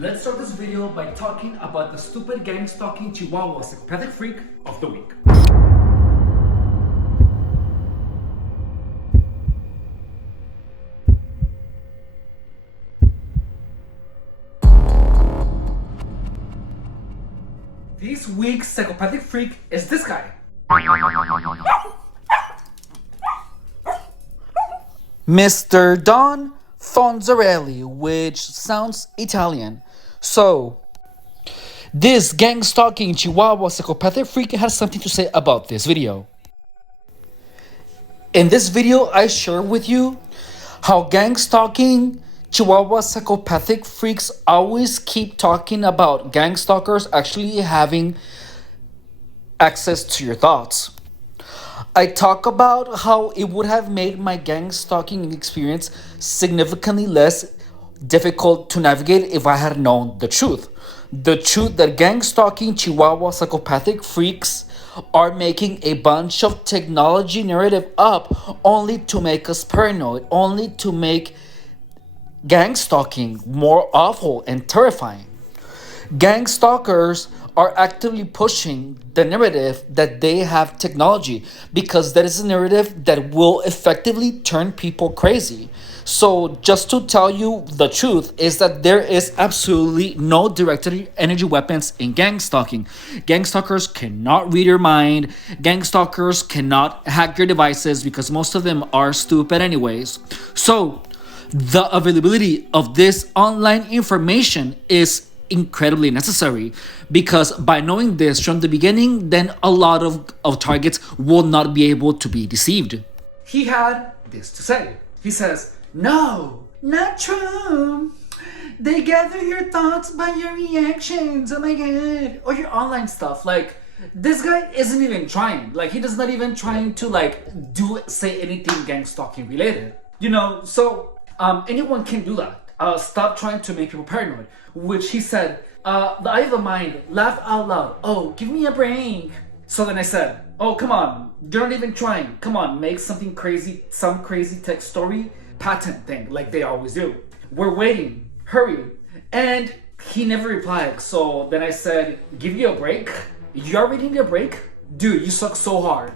Let's start this video by talking about the stupid gang stalking Chihuahua psychopathic freak of the week. This week's psychopathic freak is this guy. Mr. Don Fonzarelli, which sounds Italian. So, this gang stalking Chihuahua psychopathic freak has something to say about this video. In this video, I share with you how gang stalking Chihuahua psychopathic freaks always keep talking about gang stalkers actually having access to your thoughts. I talk about how it would have made my gang stalking experience significantly less difficult to navigate if I had known the truth. The truth that gang stalking Chihuahua psychopathic freaks are making a bunch of technology narrative up only to make us paranoid, only to make gang stalking more awful and terrifying. Gang stalkers are actively pushing the narrative that they have technology because that is a narrative that will effectively turn people crazy. So just to tell you the truth is that there is absolutely no directed energy weapons in gang stalking. Gang stalkers cannot read your mind. Gang stalkers cannot hack your devices because most of them are stupid anyways. So the availability of this online information is incredibly necessary because by knowing this from the beginning, then a lot of targets will not be able to be deceived. He had this to say. He says, "No, not true. They gather your thoughts by your reactions. Oh my god." Or your online stuff. Like, this guy isn't even trying. Like, he does not even trying to say anything gang stalking related. So anyone can do that. Stop trying to make people paranoid. Which he said, the eye of the mind, laugh out loud. Oh, give me a break. So then I said, oh, come on. You're not even trying. Come on, make something crazy, some crazy tech story patent thing like they always do. We're waiting. Hurry. And he never replied. So then I said, give you a break? You're reading a break? Dude, you suck so hard.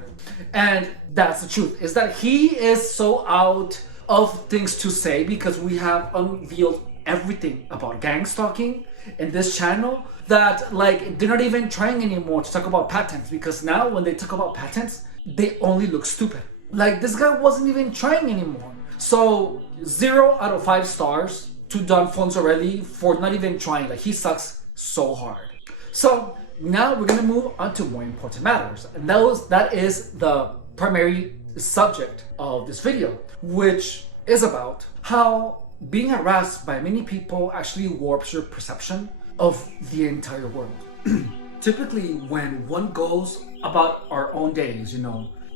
And that's the truth, is that he is so out of things to say because we have unveiled everything about gang stalking in this channel that they're not even trying anymore to talk about patents, because now when they talk about patents they only look stupid. Like, this guy wasn't even trying anymore. So 0 out of 5 stars to Don Fonzarelli for not even trying. Like, he sucks so hard. So now we're gonna move on to more important matters, and that is the primary subject of this video, which is about how being harassed by many people actually warps your perception of the entire world. Typically, when one goes about our own days,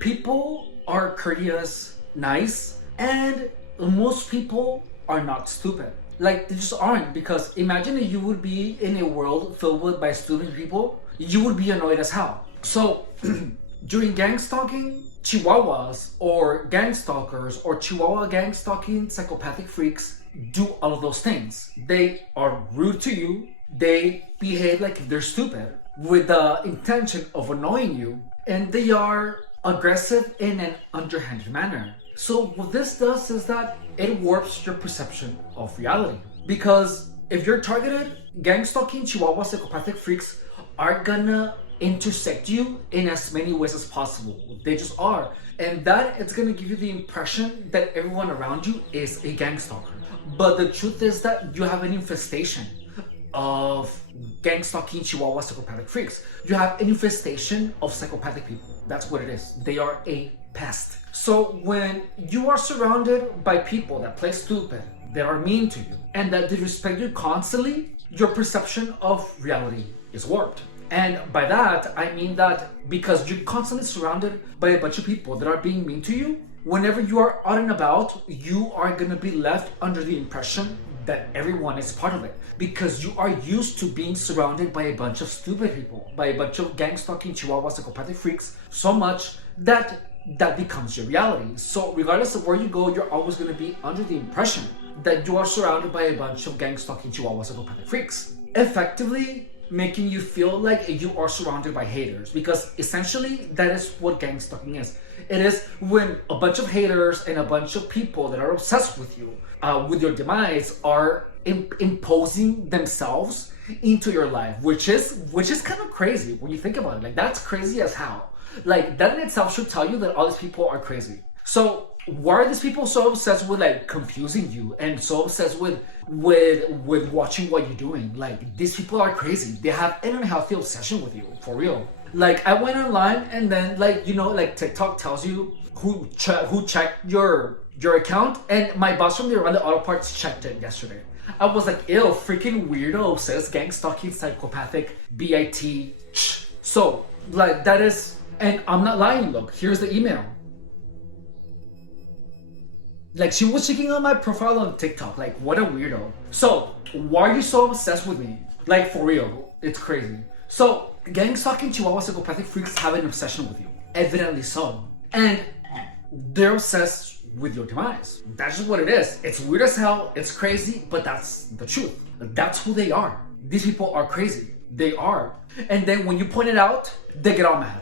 people are courteous, nice, and most people are not stupid. Like, they just aren't, because imagine if you would be in a world filled by stupid people, you would be annoyed as hell. So during gang stalking, Chihuahuas or gang stalkers or Chihuahua gang stalking psychopathic freaks do all of those things. They are rude to you. They behave like if they're stupid with the intention of annoying you, and they are aggressive in an underhanded manner. So what this does is that it warps your perception of reality, because if you're targeted, gang stalking Chihuahua psychopathic freaks are gonna intersect you in as many ways as possible. They just are. And that it's gonna give you the impression that everyone around you is a gang stalker. But the truth is that you have an infestation of gang stalking Chihuahua psychopathic freaks. You have an infestation of psychopathic people. That's what it is. They are a pest. So when you are surrounded by people that play stupid, that are mean to you, and that disrespect you constantly, your perception of reality is warped. And by that, I mean that because you're constantly surrounded by a bunch of people that are being mean to you, whenever you are out and about, you are gonna be left under the impression that everyone is part of it, because you are used to being surrounded by a bunch of stupid people, by a bunch of gang stalking Chihuahua psychopathic freaks, so much that becomes your reality. So regardless of where you go, you're always gonna be under the impression that you are surrounded by a bunch of gang stalking Chihuahua psychopathic freaks, effectively making you feel like you are surrounded by haters, because essentially that is what gang stalking is. It is when a bunch of haters and a bunch of people that are obsessed with you, with your demise, are imposing themselves into your life, which is kind of crazy when you think about it. Like, that's crazy as hell. Like, that in itself should tell you that all these people are crazy. So why are these people so obsessed with like confusing you and so obsessed with watching what you're doing? Like, these people are crazy. They have an unhealthy obsession with you, for real. Like, I went online and then, like, you know, like TikTok tells you who checked your account, and my boss from the Around the Auto Parts checked it yesterday. I was like, ew, freaking weirdo, obsessed, gang stalking, psychopathic, BIT. So, like, that is, and I'm not lying, look, here's the email. Like, she was checking out my profile on TikTok. Like, what a weirdo. So, why are you so obsessed with me? Like, for real, it's crazy. So, gang stalking Chihuahua psychopathic freaks have an obsession with you. Evidently so. And they're obsessed with your demise. That's just what it is. It's weird as hell, it's crazy, but that's the truth. That's who they are. These people are crazy. They are. And then when you point it out, they get all mad.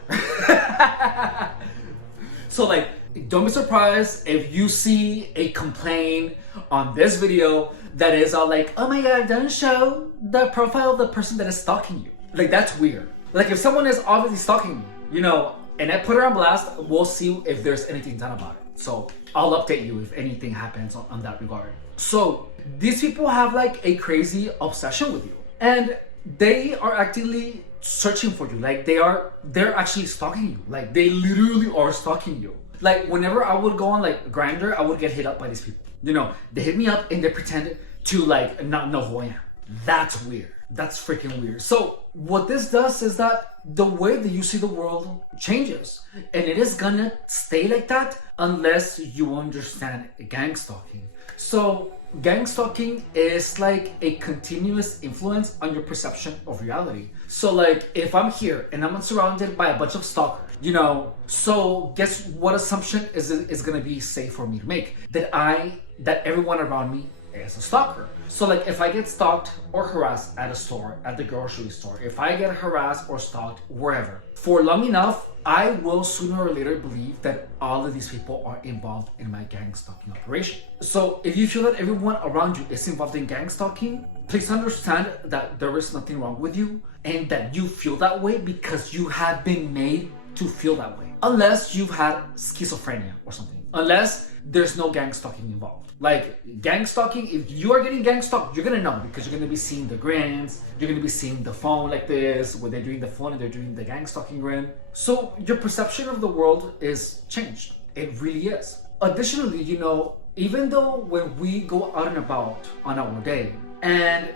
So, like, don't be surprised if you see a complaint on this video that is all like, oh my god, don't show the profile of the person that is stalking you. Like, that's weird. Like, if someone is obviously stalking me, you know, and I put her on blast, we'll see if there's anything done about it. So I'll update you if anything happens on that regard. So these people have like a crazy obsession with you, and they are actively searching for you. Like, they're actually stalking you. Like, they literally are stalking you. Like, whenever I would go on like Grindr, I would get hit up by these people. You know, they hit me up and they pretend to like not know who I am. That's weird. That's freaking weird. So what this does is that the way that you see the world changes, and it is gonna stay like that unless you understand gang stalking. So gang stalking is like a continuous influence on your perception of reality. So like, if I'm here and I'm surrounded by a bunch of stalkers, you know, so guess what assumption is gonna be safe for me to make? That everyone around me is a stalker. So like, if I get stalked or harassed at a store, at the grocery store, if I get harassed or stalked wherever, for long enough, I will sooner or later believe that all of these people are involved in my gang stalking operation. So if you feel that everyone around you is involved in gang stalking, please understand that there is nothing wrong with you, and that you feel that way because you have been made to feel that way. Unless you've had schizophrenia or something. Unless there's no gang stalking involved. Like, gang stalking, if you are getting gang stalked, you're gonna know, because you're gonna be seeing the grins, you're gonna be seeing the phone like this, where they're doing the phone and they're doing the gang stalking grin. So your perception of the world is changed. It really is. Additionally, you know, even though when we go out and about on our day, and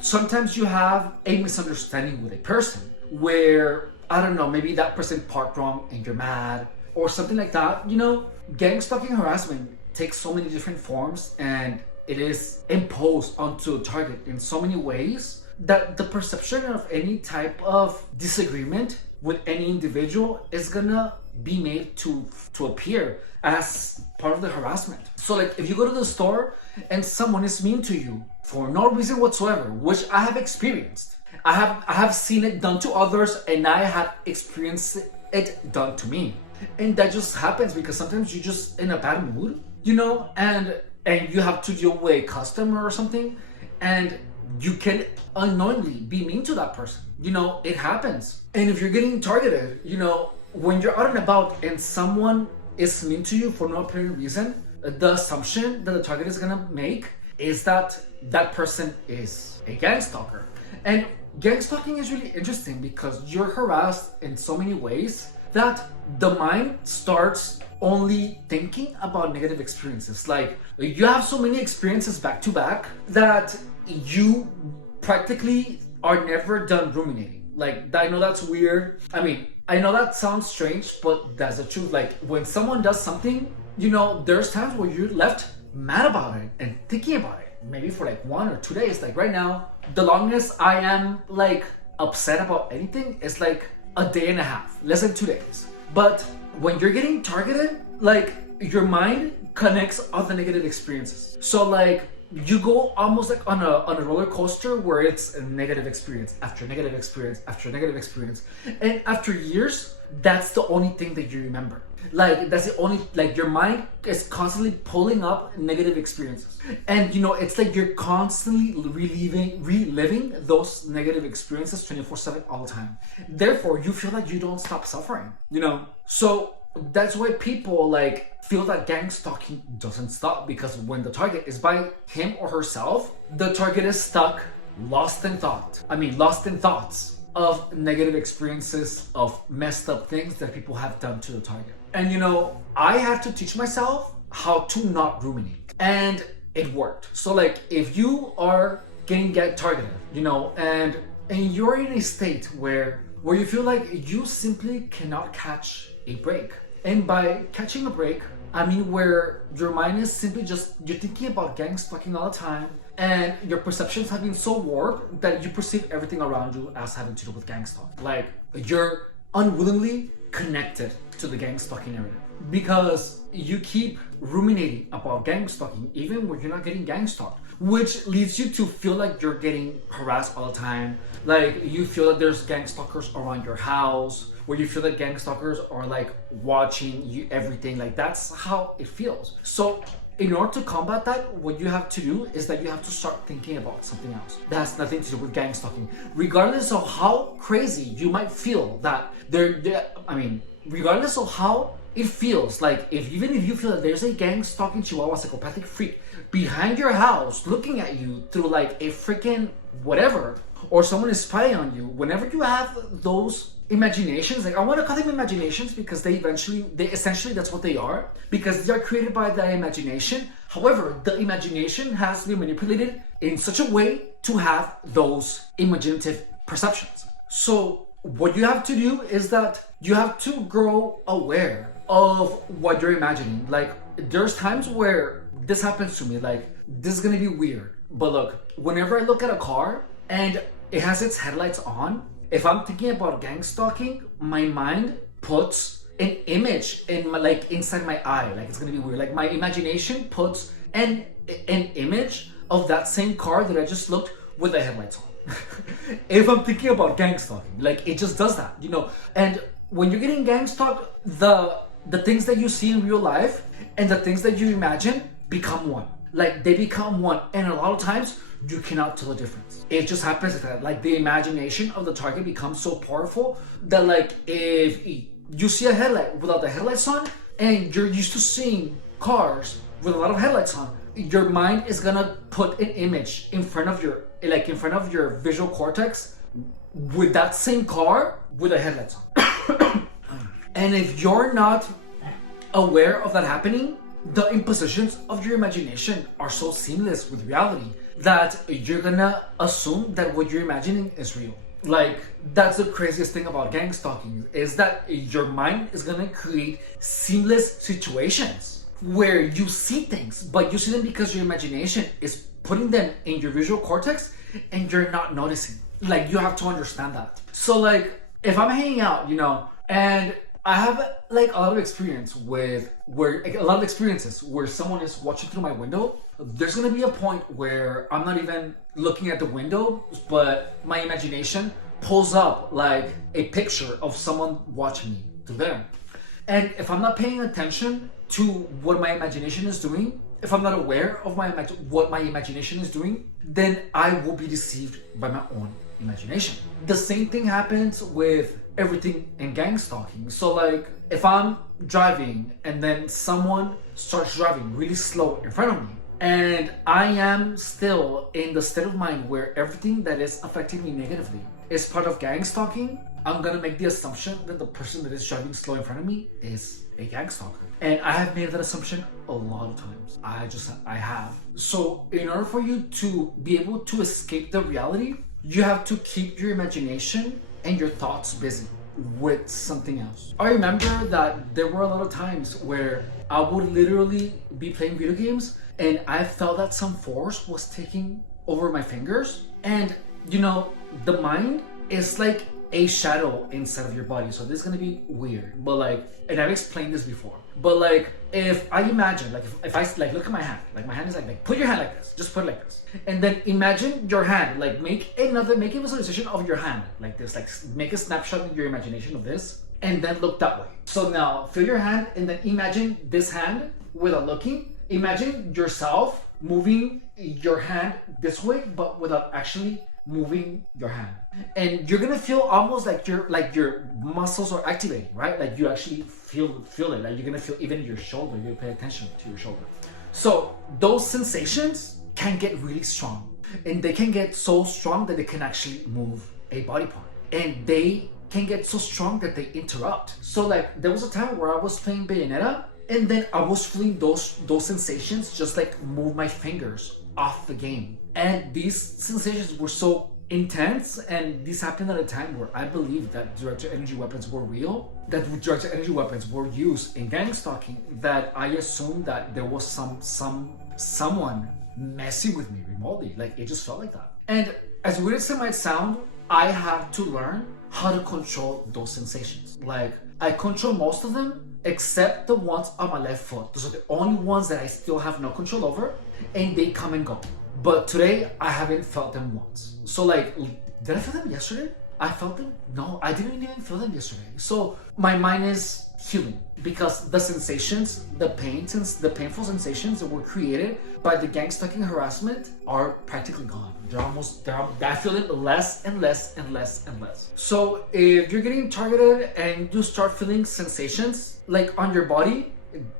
sometimes you have a misunderstanding with a person where, I don't know, maybe that person parked wrong and you're mad or something like that, you know, gang stalking harassment takes so many different forms, and it is imposed onto a target in so many ways that the perception of any type of disagreement with any individual is gonna be made to appear as part of the harassment. So like, if you go to the store and someone is mean to you for no reason whatsoever, which I have experienced, I have seen it done to others, and I have experienced it done to me. And that just happens because sometimes you're just in a bad mood, you know, and you have to deal with a customer or something, and you can unknowingly be mean to that person. You know, it happens. And if you're getting targeted, you know, when you're out and about and someone is mean to you for no apparent reason, the assumption that the target is gonna make is that that person is a gang stalker. And gang stalking is really interesting because you're harassed in so many ways that the mind starts only thinking about negative experiences. Like, you have so many experiences back to back that you practically are never done ruminating. Like, I know that's weird. I mean, I know that sounds strange, but that's the truth. Like, when someone does something, you know, there's times where you're left mad about it and thinking about it, maybe for like 1 or 2 days. Like right now, the longest I am like upset about anything is like a day and a half, less than 2 days. But when you're getting targeted, like, your mind connects all the negative experiences. So like, you go almost like on a roller coaster where it's a negative experience after negative experience after negative experience, and after years, that's the only thing that you remember. Like that's the only, like your mind is constantly pulling up negative experiences, and it's like you're constantly reliving those negative experiences 24/7 all the time. Therefore, you feel like you don't stop suffering. So that's why people like feel that gang stalking doesn't stop, because when the target is by him or herself, the target is stuck, lost in thoughts of negative experiences, of messed up things that people have done to the target. And I had to teach myself how to not ruminate, and it worked. So like if you are getting targeted, and you're in a state where you feel like you simply cannot catch a break. And by catching a break, I mean where your mind is simply just, you're thinking about gang stalking all the time, and your perceptions have been so warped that you perceive everything around you as having to do with gang stalking. Like you're unwillingly connected to the gang stalking narrative because you keep ruminating about gang stalking even when you're not getting gang stalked, which leads you to feel like you're getting harassed all the time. Like you feel that there's gang stalkers around your house, where you feel that gang stalkers are like watching you, everything. Like that's how it feels. So in order to combat that, what you have to do is that you have to start thinking about something else that has nothing to do with gang stalking. Regardless of how crazy you might feel that regardless of how it feels, like even if you feel that there's a gang stalking Chihuahua psychopathic freak behind your house looking at you through like a freaking whatever, or someone is spying on you, whenever you have those imaginations, like I want to call them imaginations because they essentially that's what they are, because they are created by that imagination. However, the imagination has to be manipulated in such a way to have those imaginative perceptions. So what you have to do is that you have to grow aware of what you're imagining. Like there's times where this happens to me, like this is gonna be weird, but look, whenever I look at a car and it has its headlights on, if I'm thinking about gang stalking, my mind puts an image in my, like inside my eye. Like it's gonna be weird. Like my imagination puts an image of that same car that I just looked with the headlights on. If I'm thinking about gang stalking, like it just does that, And when you're getting gang stalked, the things that you see in real life and the things that you imagine become one. Like they become one, and a lot of times you cannot tell the difference. It just happens that like the imagination of the target becomes so powerful that like if you see a headlight without the headlights on and you're used to seeing cars with a lot of headlights on, your mind is gonna put an image in front of your visual cortex with that same car with the headlights on. And if you're not aware of that happening, the impositions of your imagination are so seamless with reality that you're gonna assume that what you're imagining is real. Like that's the craziest thing about gang stalking, is that your mind is gonna create seamless situations where you see things, but you see them because your imagination is putting them in your visual cortex and you're not noticing. Like you have to understand that. So like if I'm hanging out, and I have like a lot of experiences where someone is watching through my window. There's gonna be a point where I'm not even looking at the window, but my imagination pulls up like a picture of someone watching me through there. And if I'm not paying attention to what my imagination is doing, if I'm not aware of what my imagination is doing, then I will be deceived by my own imagination. The same thing happens with everything in gang stalking. So like if I'm driving and then someone starts driving really slow in front of me, and I am still in the state of mind where everything that is affecting me negatively is part of gang stalking, I'm gonna make the assumption that the person that is driving slow in front of me is a gang stalker. And I have made that assumption a lot of times. I have. So in order for you to be able to escape the reality, you have to keep your imagination and your thoughts busy with something else. I remember that there were a lot of times where I would literally be playing video games and I felt that some force was taking over my fingers. And the mind is like a shadow inside of your body. So this is gonna be weird, but like, and I've explained this before, but like, if I imagine, like, if I like look at my hand, like my hand is like put your hand like this, just put it like this, and then imagine your hand, like make a visualization of your hand like this, like make a snapshot in your imagination of this, and then look that way. So now feel your hand, and then imagine this hand without looking. Imagine yourself moving your hand this way, but without actually moving your hand, and you're gonna feel almost like your muscles are activating, right? Like you actually feel it, like you're gonna feel even your shoulder. You pay attention to your shoulder. So those sensations can get really strong, and they can get so strong that they can actually move a body part, and they can get so strong that they interrupt. So like there was a time where I was playing Bayonetta, and then I was feeling those sensations just like move my fingers off the game. And these sensations were so intense, and this happened at a time where I believed that directed energy weapons were real, that directed energy weapons were used in gang stalking, that I assumed that there was someone messing with me remotely. Like it just felt like that. And as weird as it might sound, I had to learn how to control those sensations. Like I control most of them except the ones on my left foot. Those are the only ones that I still have no control over, and they come and go. But today I haven't felt them once. So like, did I feel them yesterday? I felt them? No, I didn't even feel them yesterday. So my mind is healing because the sensations, the painful sensations that were created by the gang stalking harassment are practically gone. I feel it less and less and less and less. So if you're getting targeted and you start feeling sensations like on your body,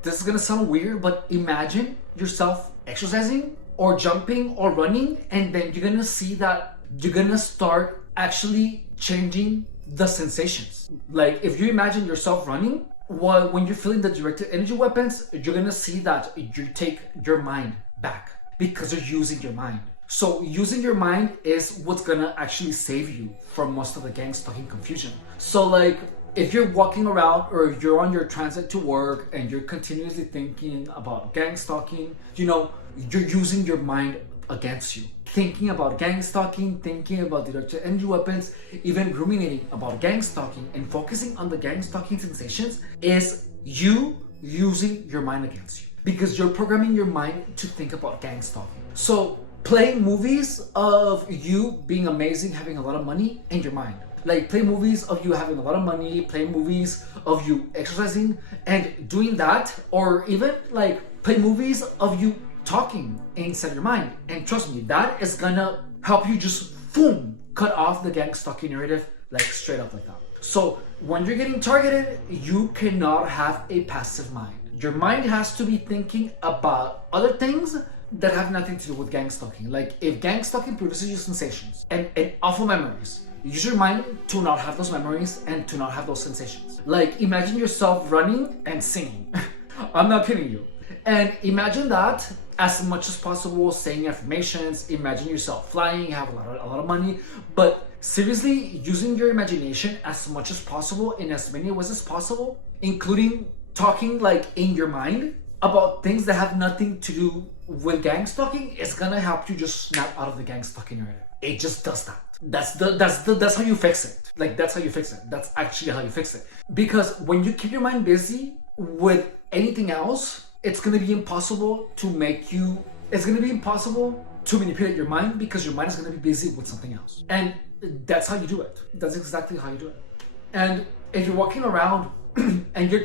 this is gonna sound weird, but imagine yourself exercising or jumping or running, and then you're gonna see that you're gonna start actually changing the sensations. Like if you imagine yourself running, when you're feeling the directed energy weapons, you're gonna see that you take your mind back because you're using your mind. So using your mind is what's gonna actually save you from most of the gang stalking confusion. So like if you're walking around or you're on your transit to work and you're continuously thinking about gang stalking, you're using your mind against you. Thinking about gang stalking, thinking about directed energy weapons, even ruminating about gang stalking and focusing on the gang stalking sensations is you using your mind against you, because you're programming your mind to think about gang stalking. So play movies of you being amazing, having a lot of money in your mind. Like play movies of you having a lot of money, play movies of you exercising and doing that, or even like play movies of you talking inside your mind. And trust me, that is gonna help you just boom, cut off the gang stalking narrative like straight up like that. So when you're getting targeted, you cannot have a passive mind. Your mind has to be thinking about other things that have nothing to do with gang stalking. Like if gang stalking produces you sensations and awful memories, use your mind to not have those memories and to not have those sensations. Like imagine yourself running and singing. I'm not kidding you. And imagine that as much as possible, saying affirmations. Imagine yourself flying, have a lot of money, but seriously using your imagination as much as possible in as many ways as possible, including talking like in your mind about things that have nothing to do with gang stalking, is gonna help you just snap out of the gang stalking narrative. It just does that. That's how you fix it. Like that's how you fix it. That's actually how you fix it. Because when you keep your mind busy with anything else, it's gonna be impossible to manipulate your mind, because your mind is gonna be busy with something else. And that's how you do it. That's exactly how you do it. And if you're walking around and you're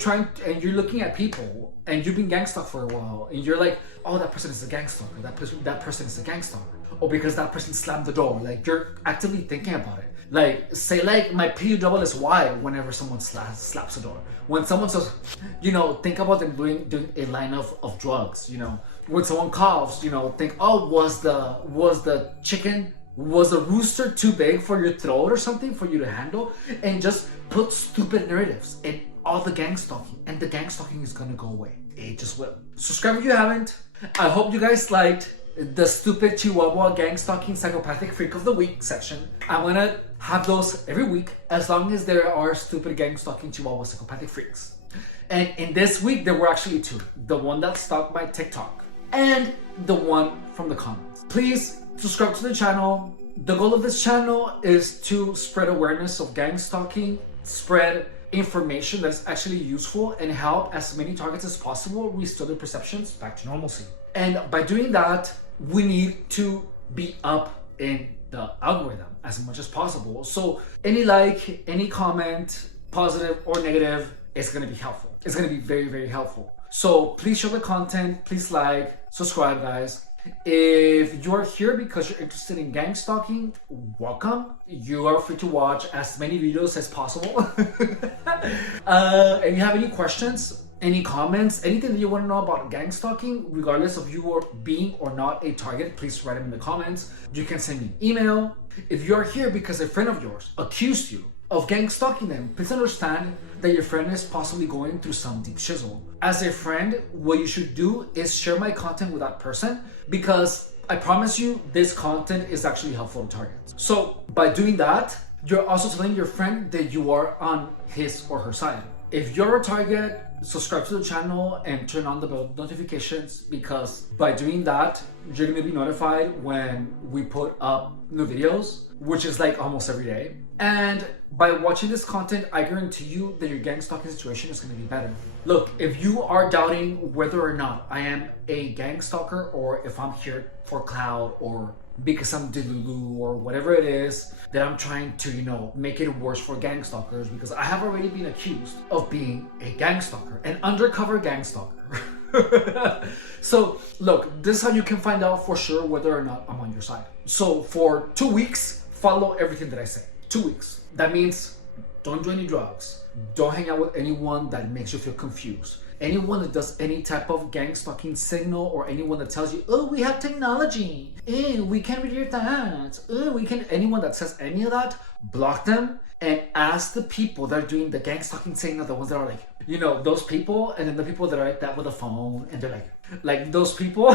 looking at people and you've been gang stalked for a while and you're like, oh, that person is a gang stalker, that person is a gang stalker, or because that person slammed the door, like you're actively thinking about it. Like say like my PUW is Y whenever someone slaps a door. When someone says, think about them doing a line of drugs, When someone coughs, think, oh, was the rooster too big for your throat or something for you to handle? And just put stupid narratives in all the gang stalking, and the gang stalking is gonna go away. It just will. Subscribe if you haven't. I hope you guys liked the stupid Chihuahua gang stalking psychopathic freak of the week section. I'm gonna have those every week as long as there are stupid gang stalking Chihuahua psychopathic freaks. And in this week there were actually two. The one that stalked my TikTok and the one from the comments. Please subscribe to the channel, The goal of this channel is to spread awareness of gang stalking, spread information that's actually useful, and help as many targets as possible restore their perceptions back to normalcy. And by doing that, we need to be up in the algorithm as much as possible. So any like, any comment, positive or negative, is gonna be helpful. It's gonna be very, very helpful. So please share the content, please like, subscribe guys. If you're here because you're interested in gang stalking, welcome. You are free to watch as many videos as possible. If you have any questions, any comments, anything that you want to know about gang stalking, regardless of you are being or not a target, please write them in the comments. You can send me an email. If you are here because a friend of yours accused you of gang stalking them, please understand that your friend is possibly going through some deep shizzle. As a friend, what you should do is share my content with that person, because I promise you this content is actually helpful to targets. So by doing that, you're also telling your friend that you are on his or her side. If you're a target, subscribe to the channel and turn on the bell notifications, because by doing that, you're gonna be notified when we put up new videos, which is like almost every day. And by watching this content, I guarantee you that your gang stalking situation is gonna be better. Look, if you are doubting whether or not I am a gang stalker, or if I'm here for clout, or because I'm Delulu, or whatever it is that I'm trying to, make it worse for gang stalkers, because I have already been accused of being a gang stalker, an undercover gang stalker. So look, this is how you can find out for sure whether or not I'm on your side. So for 2 weeks, follow everything that I say. 2 weeks. That means don't do any drugs. Don't hang out with anyone that makes you feel confused. Anyone that does any type of gang stalking signal, or anyone that tells you, oh, we have technology, we can read your thoughts, anyone that says any of that, block them and ask the people that are doing the gang stalking signal, the ones that are like, those people, and then the people that are like that with a phone, and they're like those people.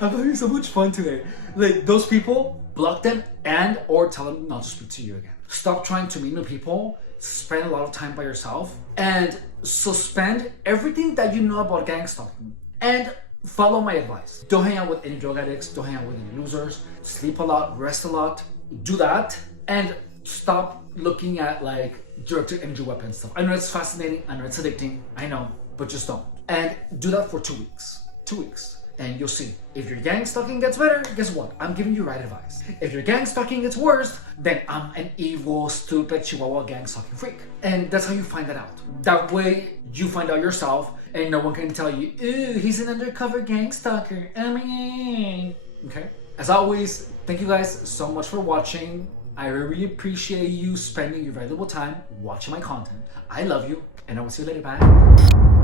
I'm having so much fun today. Like those people, block them and or tell them not to speak to you again. Stop trying to meet new people. Spend a lot of time by yourself and suspend everything that you know about gang stalking, and follow my advice. Don't hang out with any drug addicts, don't hang out with any losers, sleep a lot, rest a lot. Do that and stop looking at like directed energy weapon stuff. I know it's fascinating, I know it's addicting, I know, but just don't. And do that for 2 weeks. 2 weeks. And you'll see. If your gang stalking gets better, guess what? I'm giving you right advice. If your gang stalking gets worse, then I'm an evil, stupid Chihuahua gang stalking freak. And that's how you find that out. That way, you find out yourself, and no one can tell you, ooh, he's an undercover gang stalker. Oh my God. Okay? As always, thank you guys so much for watching. I really appreciate you spending your valuable time watching my content. I love you, and I will see you later. Bye.